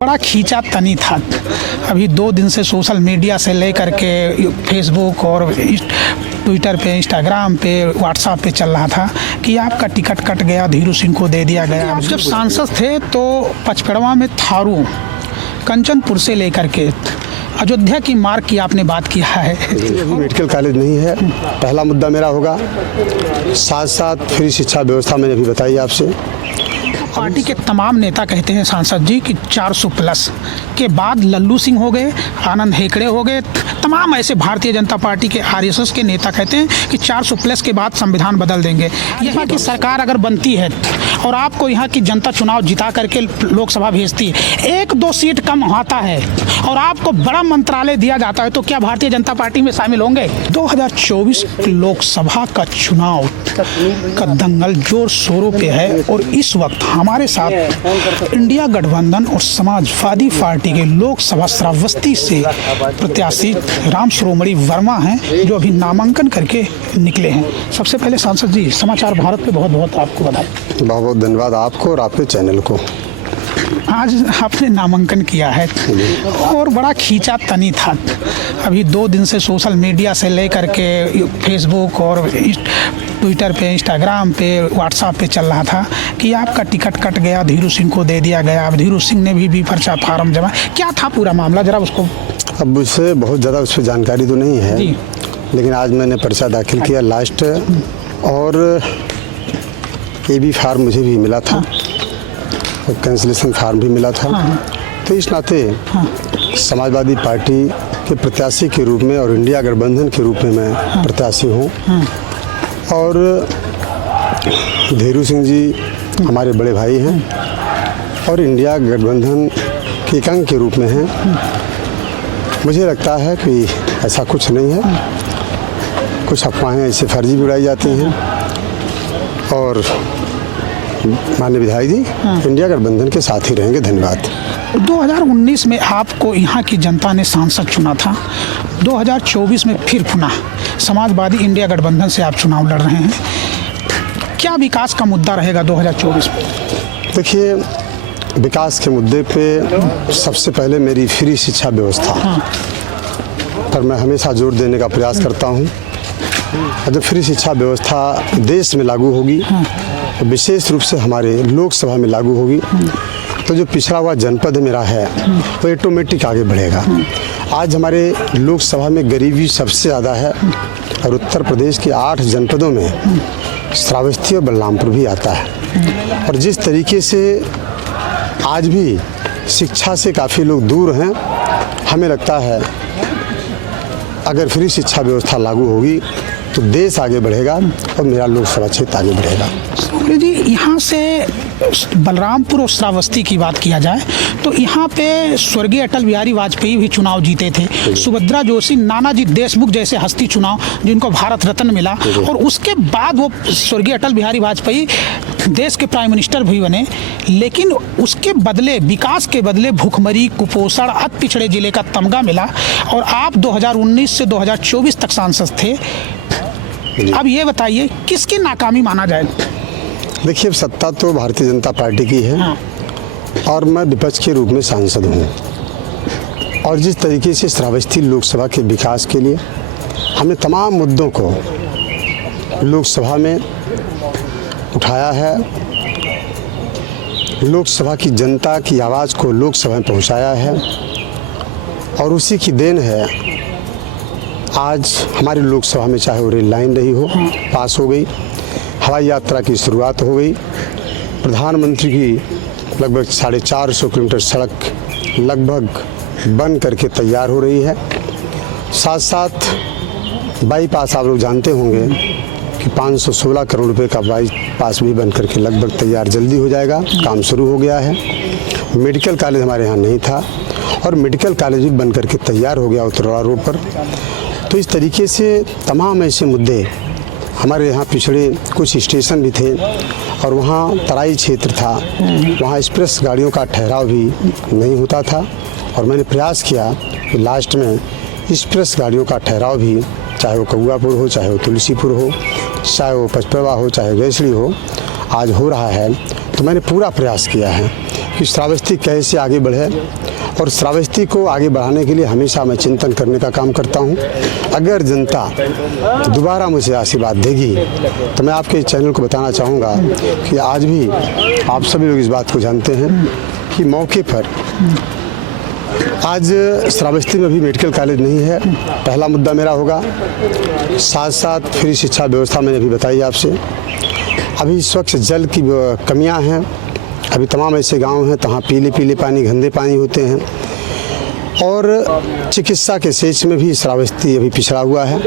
बड़ा खींचा तनी था। अभी 2 दिन से सोशल मीडिया से लेकर के फेसबुक और ट्विटर पे, इंस्टाग्राम पे, व्हाट्सएप पे चल रहा था कि आपका टिकट कट गया, धीरू सिंह को दे दिया गया। आप जब सांसद थे तो पचपेड़वा में थारू, कंचनपुर से लेकर के अयोध्या की मार्ग की आपने बात किया है। मेडिकल कॉलेज नहीं है, पहला मुद्दा मेरा होगा। साथ साथ फ्री शिक्षा व्यवस्था मैंने अभी बताई आपसे। पार्टी के तमाम नेता कहते हैं सांसद जी कि 400 प्लस के बाद लल्लू सिंह हो गए, आनंद हेकड़े हो गए, तमाम ऐसे भारतीय जनता पार्टी के आरएसएस के नेता कहते हैं कि 400 प्लस के बाद संविधान बदल देंगे। यहाँ की सरकार अगर बनती है और आपको यहाँ की जनता चुनाव जिता करके लोकसभा भेजती है, 1-2 सीट कम आता है और आपको बड़ा मंत्रालय दिया जाता है, तो क्या भारतीय जनता पार्टी में शामिल होंगे? 2024 लोकसभा का चुनाव का दंगल जोर शोरों पे है और इस वक्त हमारे साथ इंडिया गठबंधन और समाजवादी पार्टी के लोकसभा श्रावस्ती से प्रत्याशी राम शिरोमणि वर्मा हैं, जो अभी नामांकन करके निकले हैं। सबसे पहले सांसद जी, समाचार भारत पे बहुत बहुत आपको बधाई। बहुत बहुत धन्यवाद आपको और आपके चैनल को। आज आपने नामांकन किया है और बड़ा खींचा तनी था। अभी 2 दिन से सोशल मीडिया से लेकर के फेसबुक और ट्विटर पे, इंस्टाग्राम पे, व्हाट्सएप पे चल रहा था कि आपका टिकट कट गया, धीरू सिंह को दे दिया गया। अब धीरू सिंह ने भी पर्चा फार्म जमा, क्या था पूरा मामला, जरा उसको। अब मुझसे बहुत ज़्यादा उस पर जानकारी तो नहीं है, लेकिन आज मैंने पर्चा दाखिल किया लास्ट, और AB फार्म मुझे भी मिला था और कैंसिलेशन फार्म भी मिला था। तो इस नाते समाजवादी पार्टी के प्रत्याशी के रूप में और इंडिया गठबंधन के रूप में मैं प्रत्याशी हूँ। और धीरू सिंह जी हमारे बड़े भाई हैं और इंडिया गठबंधन के एक अंग के रूप में हैं। मुझे लगता है कि ऐसा कुछ नहीं है, कुछ अफवाहें ऐसे फर्जी भी उड़ाई जाती हैं। और माननीय विधायक जी इंडिया गठबंधन के साथ ही रहेंगे। धन्यवाद। 2019 में आपको यहाँ की जनता ने सांसद चुना था, 2024 में फिर पुनः समाजवादी इंडिया गठबंधन से आप चुनाव लड़ रहे हैं। क्या विकास का मुद्दा रहेगा 2024 में? देखिए, विकास के मुद्दे पे सबसे पहले मेरी फ्री शिक्षा व्यवस्था पर मैं हमेशा जोर देने का प्रयास करता हूँ। जब फ्री शिक्षा व्यवस्था देश में लागू होगी, विशेष रूप से हमारे लोकसभा में लागू होगी, तो जो पिछड़ा हुआ जनपद मेरा है वो ऑटोमेटिक आगे बढ़ेगा। आज हमारे लोकसभा में गरीबी सबसे ज़्यादा है और उत्तर प्रदेश के 8 जनपदों में श्रावस्ती और बलरामपुर भी आता है। और जिस तरीके से आज भी शिक्षा से काफ़ी लोग दूर हैं, हमें लगता है अगर फ्री शिक्षा व्यवस्था लागू होगी तो देश आगे बढ़ेगा और मेरा लोकसभा क्षेत्र आगे बढ़ेगा। जी, यहाँ से बलरामपुर और श्रावस्ती की बात किया जाए तो यहाँ पे स्वर्गीय अटल बिहारी वाजपेयी भी चुनाव जीते थे, सुभद्रा जोशी, नानाजी देशमुख जैसे हस्ती चुनाव जिनको भारत रत्न मिला, और उसके बाद वो स्वर्गीय अटल बिहारी वाजपेयी देश के प्राइम मिनिस्टर भी बने। लेकिन उसके बदले, विकास के बदले भूखमरी, कुपोषण, अति पिछड़े जिले का तमगा मिला और आप 2019 से 2024 तक सांसद थे। अब ये बताइए किसकी नाकामी माना जाए? देखिए, अब सत्ता तो भारतीय जनता पार्टी की है और मैं विपक्ष के रूप में सांसद हूँ। और जिस तरीके से श्रावस्ती लोकसभा के विकास के लिए हमने तमाम मुद्दों को लोकसभा में उठाया है, लोकसभा की जनता की आवाज़ को लोकसभा में पहुँचाया है, और उसी की देन है आज हमारी लोकसभा में, चाहे वो रेल लाइन रही हो, पास हो गई, हवाई यात्रा की शुरुआत हो गई, प्रधानमंत्री की लगभग 450 किलोमीटर सड़क लगभग बन करके तैयार हो रही है। साथ साथ बाईपास आप लोग जानते होंगे कि 516 करोड़ रुपए का बाईपास भी बन करके लगभग तैयार जल्दी हो जाएगा, काम शुरू हो गया है। मेडिकल कॉलेज हमारे यहाँ नहीं था और मेडिकल कॉलेज भी बन करके तैयार हो गया उत्तरवाड़ा रोड पर। तो इस तरीके से तमाम ऐसे मुद्दे, हमारे यहाँ पिछड़े कुछ स्टेशन भी थे और वहाँ तराई क्षेत्र था, वहाँ एक्सप्रेस गाड़ियों का ठहराव भी नहीं होता था, और मैंने प्रयास किया कि लास्ट में एक्सप्रेस गाड़ियों का ठहराव भी, चाहे वो कौआपुर हो, चाहे वो तुलसीपुर हो, चाहे वो पचपेड़वा हो, चाहे गैसड़ी हो, आज हो रहा है। तो मैंने पूरा प्रयास किया है कि श्रावस्ती कैसे आगे बढ़े, और श्रावस्ती को आगे बढ़ाने के लिए हमेशा मैं चिंतन करने का काम करता हूँ। अगर जनता दोबारा मुझे आशीर्वाद देगी तो मैं आपके चैनल को बताना चाहूँगा कि आज भी आप सभी लोग इस बात को जानते हैं कि मौके पर आज श्रावस्ती में भी मेडिकल कॉलेज नहीं है, पहला मुद्दा मेरा होगा। साथ साथ फ्री शिक्षा व्यवस्था मैंने अभी बताई आपसे। अभी स्वच्छ जल की कमियां हैं, अभी तमाम ऐसे गांव हैं तहाँ पीले पानी, गंदे पानी होते हैं, और चिकित्सा के क्षेत्र में भी श्रावस्ती अभी पिछड़ा हुआ है।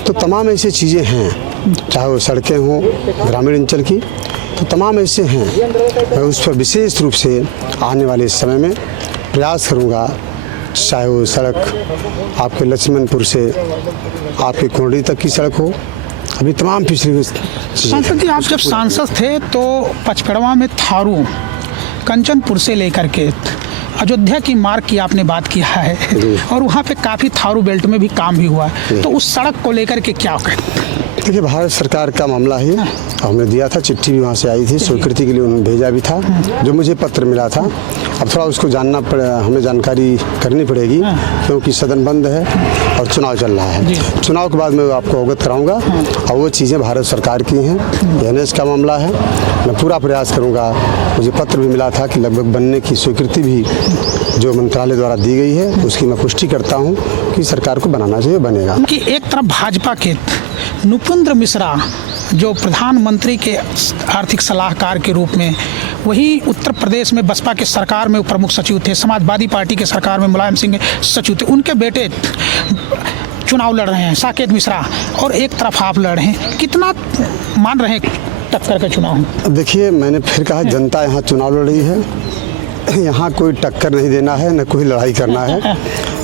तो तमाम ऐसी चीज़ें हैं, चाहे वो सड़कें हों ग्रामीण अंचल की, तो तमाम ऐसे हैं। मैं उस पर विशेष रूप से आने वाले समय में प्रयास करूंगा, चाहे वो सड़क आपके लक्ष्मणपुर से आपके कुंडली तक की सड़क हो, अभी तमाम पिछड़ी। सांसद जी, आप जब सांसद थे तो पचपेड़वा में थारू, कंचनपुर से लेकर के अयोध्या की मार्ग की आपने बात किया है, और वहाँ पे काफ़ी थारू बेल्ट में भी काम भी हुआ है, तो उस सड़क को लेकर के क्या कहते हैं? देखिए, भारत सरकार का मामला है, हमने दिया था, चिट्ठी भी वहाँ से आई थी, स्वीकृति के लिए उन्होंने भेजा भी था, जो मुझे पत्र मिला था। अब थोड़ा उसको जानना हमें जानकारी करनी पड़ेगी, क्योंकि सदन बंद है और चुनाव चल रहा है। चुनाव के बाद मैं आपको अवगत कराऊंगा, और वो चीज़ें भारत सरकार की हैं, NS का मामला है। मैं पूरा प्रयास करूँगा। मुझे पत्र भी मिला था कि लगभग बनने की स्वीकृति भी जो मंत्रालय द्वारा दी गई है, उसकी मैं पुष्टि करता हूँ कि सरकार को बनाना चाहिए, बनेगा। कि एक तरफ भाजपा के नुपेंद्र मिश्रा जो प्रधानमंत्री के आर्थिक सलाहकार के रूप में, वही उत्तर प्रदेश में बसपा के सरकार में प्रमुख सचिव थे, समाजवादी पार्टी के सरकार में मुलायम सिंह सचिव थे, उनके बेटे चुनाव लड़ रहे हैं साकेत मिश्रा, और एक तरफ आप लड़ रहे हैं, कितना मान रहे हैं टक्कर का चुनाव? देखिए, मैंने फिर कहा, जनता यहाँ चुनाव लड़ रही है, यहाँ कोई टक्कर नहीं देना है, न कोई लड़ाई करना है।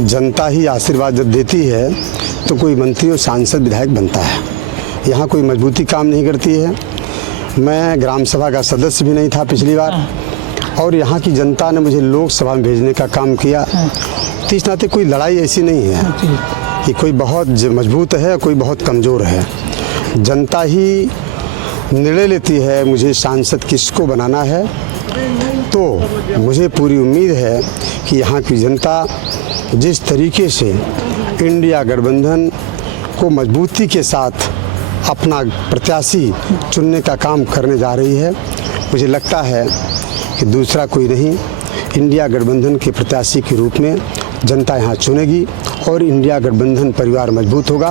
जनता ही आशीर्वाद जब देती है तो कोई मंत्री और सांसद विधायक बनता है। यहाँ कोई मजबूती काम नहीं करती है। मैं ग्राम सभा का सदस्य भी नहीं था पिछली बार, और यहाँ की जनता ने मुझे लोकसभा में भेजने का काम किया। तो इस नाते कोई लड़ाई ऐसी नहीं है कि कोई बहुत मजबूत है, कोई बहुत कमज़ोर है। जनता ही निर्णय लेती है मुझे सांसद किसको बनाना है। तो मुझे पूरी उम्मीद है कि यहाँ की जनता जिस तरीके से इंडिया गठबंधन को मजबूती के साथ अपना प्रत्याशी चुनने का काम करने जा रही है, मुझे लगता है कि दूसरा कोई नहीं, इंडिया गठबंधन के प्रत्याशी के रूप में जनता यहाँ चुनेगी, और इंडिया गठबंधन परिवार मजबूत होगा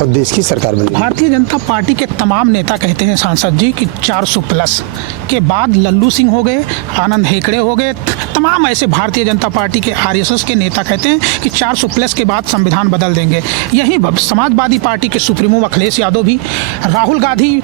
और देश की सरकार बनेगी। भारतीय जनता पार्टी के तमाम नेता कहते हैं सांसद जी कि 400+ के बाद लल्लू सिंह हो गए, आनंद हेकड़े हो गए, तमाम ऐसे भारतीय जनता पार्टी के RSS के नेता कहते हैं कि 400+ के बाद संविधान बदल देंगे। यही समाजवादी पार्टी के सुप्रीमो अखिलेश यादव भी, राहुल गांधी,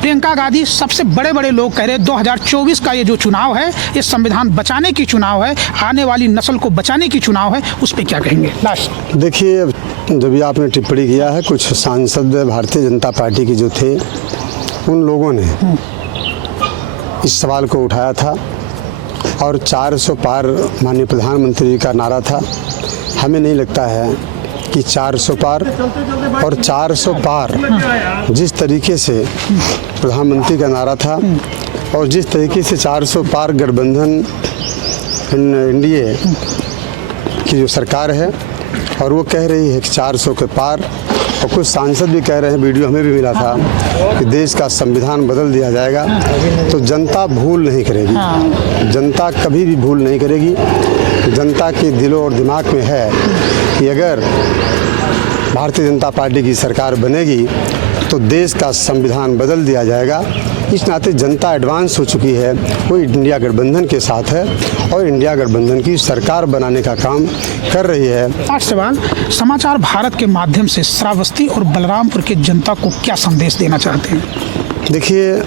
प्रियंका गांधी, सबसे बड़े बड़े लोग कह रहे हैं 2024 का ये जो चुनाव है, ये संविधान बचाने की चुनाव है, आने वाली नस्ल को बचाने की चुनाव है। उस पर क्या कहेंगे? लास्ट देखिए, जब भी आपने टिप्पणी किया है, कुछ सांसद भारतीय जनता पार्टी के जो थे, उन लोगों ने इस सवाल को उठाया था, और 400 पार माननीय प्रधानमंत्री जी का नारा था। हमें नहीं लगता है कि 400 पार, और 400 पार जिस तरीके से प्रधानमंत्री का नारा था, और जिस तरीके से 400 पार गठबंधन एनडीए की जो सरकार है, और वो कह रही है कि 400 के पार, और कुछ सांसद भी कह रहे हैं, वीडियो हमें भी मिला था, कि देश का संविधान बदल दिया जाएगा, तो जनता भूल नहीं करेगी। जनता कभी भी भूल नहीं करेगी। जनता के दिलों और दिमाग में है कि अगर भारतीय जनता पार्टी की सरकार बनेगी तो देश का संविधान बदल दिया जाएगा। इस नाते जनता एडवांस हो चुकी है, वो इंडिया गठबंधन के साथ है, और इंडिया गठबंधन की सरकार बनाने का काम कर रही है। लास्ट सवाल, समाचार भारत के माध्यम से श्रावस्ती और बलरामपुर की जनता को क्या संदेश देना चाहते हैं? देखिए,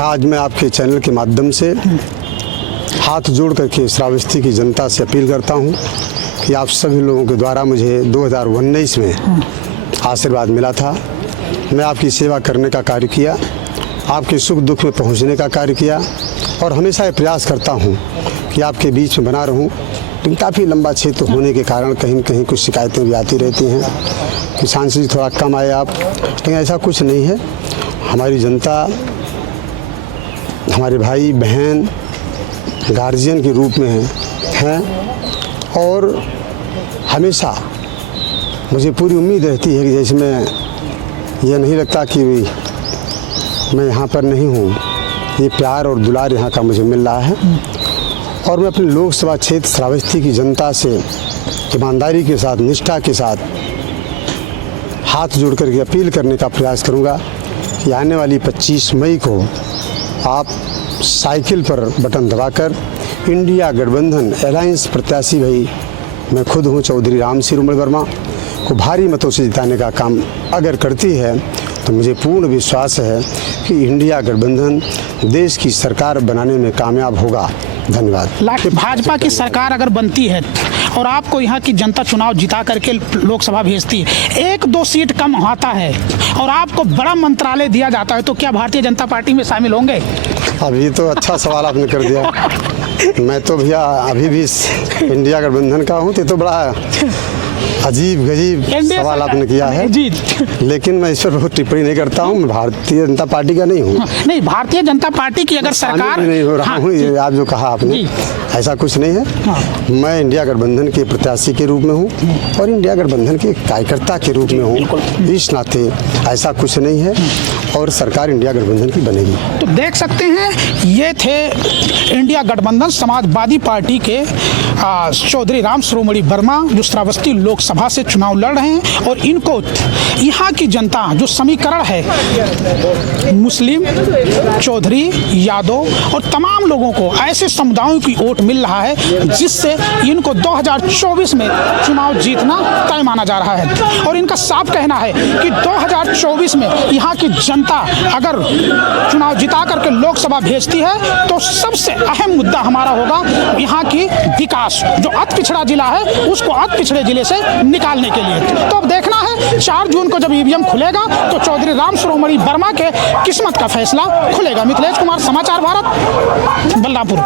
आज मैं आपके चैनल के माध्यम से हाथ जोड़ करके श्रावस्ती की जनता से अपील करता हूं कि आप सभी लोगों के द्वारा मुझे 2019 में आशीर्वाद मिला था। मैं आपकी सेवा करने का कार्य किया, आपके सुख दुख में पहुंचने का कार्य किया, और हमेशा ये प्रयास करता हूं कि आपके बीच में बना रहूं। लेकिन काफ़ी लंबा क्षेत्र होने के कारण कहीं न कहीं कुछ शिकायतें भी आती रहती हैं कि सांसद जी थोड़ा कम आए आप, लेकिन ऐसा कुछ नहीं है। हमारी जनता, हमारे भाई बहन गार्जियन के रूप में हैं और हमेशा मुझे पूरी उम्मीद रहती है कि जैसे मैं ये नहीं लगता कि मैं यहाँ पर नहीं हूँ, ये प्यार और दुलार यहाँ का मुझे मिल रहा है। और मैं अपने लोकसभा क्षेत्र श्रावस्ती की जनता से ईमानदारी के साथ, निष्ठा के साथ हाथ जोड़ करके अपील करने का प्रयास करूँगा कि आने वाली 25 मई को आप साइकिल पर बटन दबाकर इंडिया गठबंधन अलायंस प्रत्याशी भाई मैं खुद हूँ चौधरी राम शिरोमणि वर्मा को भारी मतों से जिताने का काम अगर करती है तो मुझे पूर्ण विश्वास है कि इंडिया गठबंधन देश की सरकार बनाने में कामयाब होगा। धन्यवाद। भाजपा की सरकार अगर बनती है और आपको यहाँ की जनता चुनाव जिता करके लोकसभा भेजती है, 1-2 सीट कम आता है और आपको बड़ा मंत्रालय दिया जाता है, तो क्या भारतीय जनता पार्टी में शामिल होंगे? अभी तो अच्छा सवाल आपने कर दिया। मैं तो भैया अभी भी इंडिया गठबंधन का हूँ, तो बड़ा अजीब गजीब सवाल आपने किया है जी। लेकिन मैं इस पर बहुत टिप्पणी नहीं करता हूँ। मैं भारतीय जनता पार्टी का नहीं हूँ। नहीं, भारतीय जनता पार्टी की अगर सरकार नहीं हो रहा हूँ, ये आप जो कहा आपने ऐसा कुछ नहीं है। मैं इंडिया गठबंधन के प्रत्याशी के रूप में हूँ और इंडिया गठबंधन के कार्यकर्ता के रूप में हूँ। इस नाते ऐसा कुछ नहीं है और सरकार इंडिया गठबंधन की बनेगी। तो देख सकते हैं, ये थे इंडिया गठबंधन समाजवादी पार्टी के चौधरी राम शिरोमणि वर्मा, जो श्रावस्ती लोकसभा से चुनाव लड़ रहे हैं। और इनको यहाँ की जनता, जो समीकरण है मुस्लिम, चौधरी, यादव और तमाम लोगों को, ऐसे समुदायों की वोट मिल रहा है जिससे इनको 2024 में चुनाव जीतना तय माना जा रहा है। और इनका साफ कहना है कि 2024 में यहाँ की जनता अगर चुनाव जिता करके लोकसभा भेजती है तो सबसे अहम मुद्दा हमारा होगा यहाँ की विकास, जो अति पिछड़ा जिला है उसको अति पिछड़े जिले से निकालने के लिए। तो अब देखना है 4 जून को जब ईवीएम खुलेगा तो चौधरी राम शिरोमणि वर्मा के किस्मत का फैसला खुलेगा। मिथिलेश कुमार, समाचार भारत, बलरामपुर।